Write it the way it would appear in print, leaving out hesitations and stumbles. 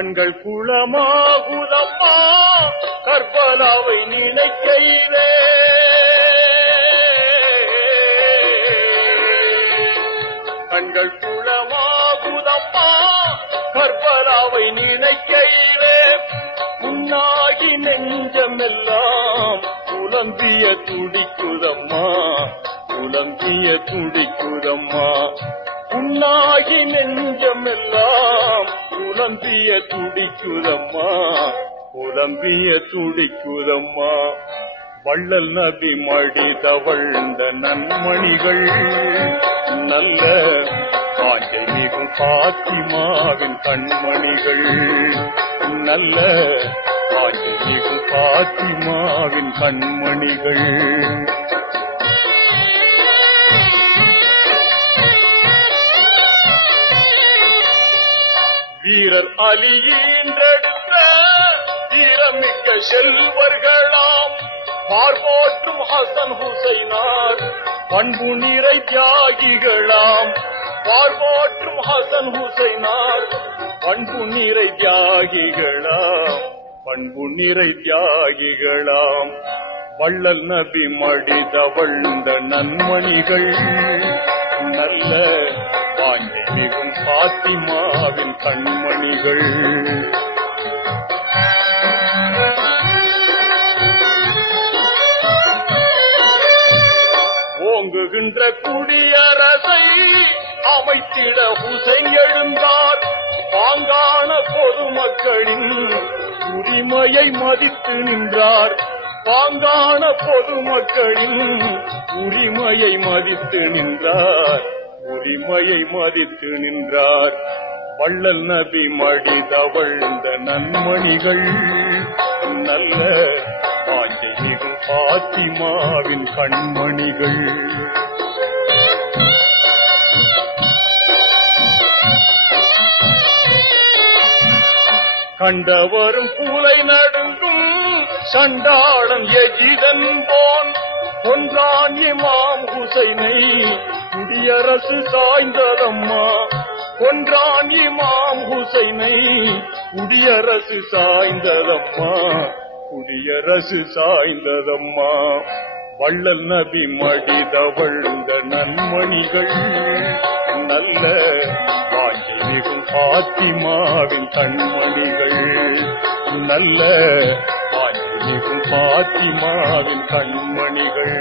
கண்கள் குளமாகுதம்மா கர்பலாவை நினைக்கையிலே கண்கள் குளமாகுதம்மா கர்பலாவை நினைக்கையிலே புண்ணாகி நெஞ்சமெல்லாம் புலம்பிய துடிக்குதம்மா புலம்பிய துடிக்குதம்மா புண்ணாகி நெஞ்சமெல்லாம் புலம்பிய துடிக்குதம்மா புலம்பிய துடிக்குதம்மா வள்ளல் நபி மடி தவழ்ந்த நன்மணிகள் நல்ல காஞ்சை மிகும் பாத்திமாவின் கண்மணிகள் நல்ல காஞ்சை மிகும் பாத்திமாவின் கண்மணிகள் வீரர் அலியீன்றெடுத்த தீரமிக்க செல்வர்களாம் பார்வோற்றும் ஹசன் ஹுசைனார் பண்பு நிறை தியாகிகளாம் பார்வோற்றும் ஹசன் ஹுசைனார் பண்பு நிறை தியாகிகளாம் பண்பு நிறை தியாகிகளாம் வள்ளல் நபி மடி தவழ்ந்த நன்மணிகள் நல்ல வாஞ்சை மிகும் பாத்திமாவின் கண்மணிகள் ஓங்குகின்ற குடியரசை அமைத்திட ஹுசைன் எழுந்தார் பாங்கான பொதுமக்களின் உரிமையை மதித்து நின்றார் பாங்கான பொதுமக்களின் உரிமையை மதித்து நின்றார் உரிமையை மதித்து நின்றார் வள்ளல் நபி மடி தவழ்ந்த நன்மணிகள் நல்ல வாஞ்சை மிகும் பாத்திமாவின் கண்மணிகள் கண்டவரும் பூலை நடுங்கும் சண்டாளன் எஜிதன் போன் கொன்றான் இமாம் ஹுசைனை குடியரசு சாய்ந்ததம்மா கொன்றான் இமாம் ஹுசைனை குடியரசு சாய்ந்ததம்மா குடியரசு சாய்ந்ததம்மா வள்ளல் நபி மடி தவழ்ந்த நன்மணிகள் நல்ல வாஞ்சை மிகும் பாத்திமாவின் கண்மணிகள் நல்ல வாஞ்சை மிகும் பாத்திமாவின் கண்மணிகள்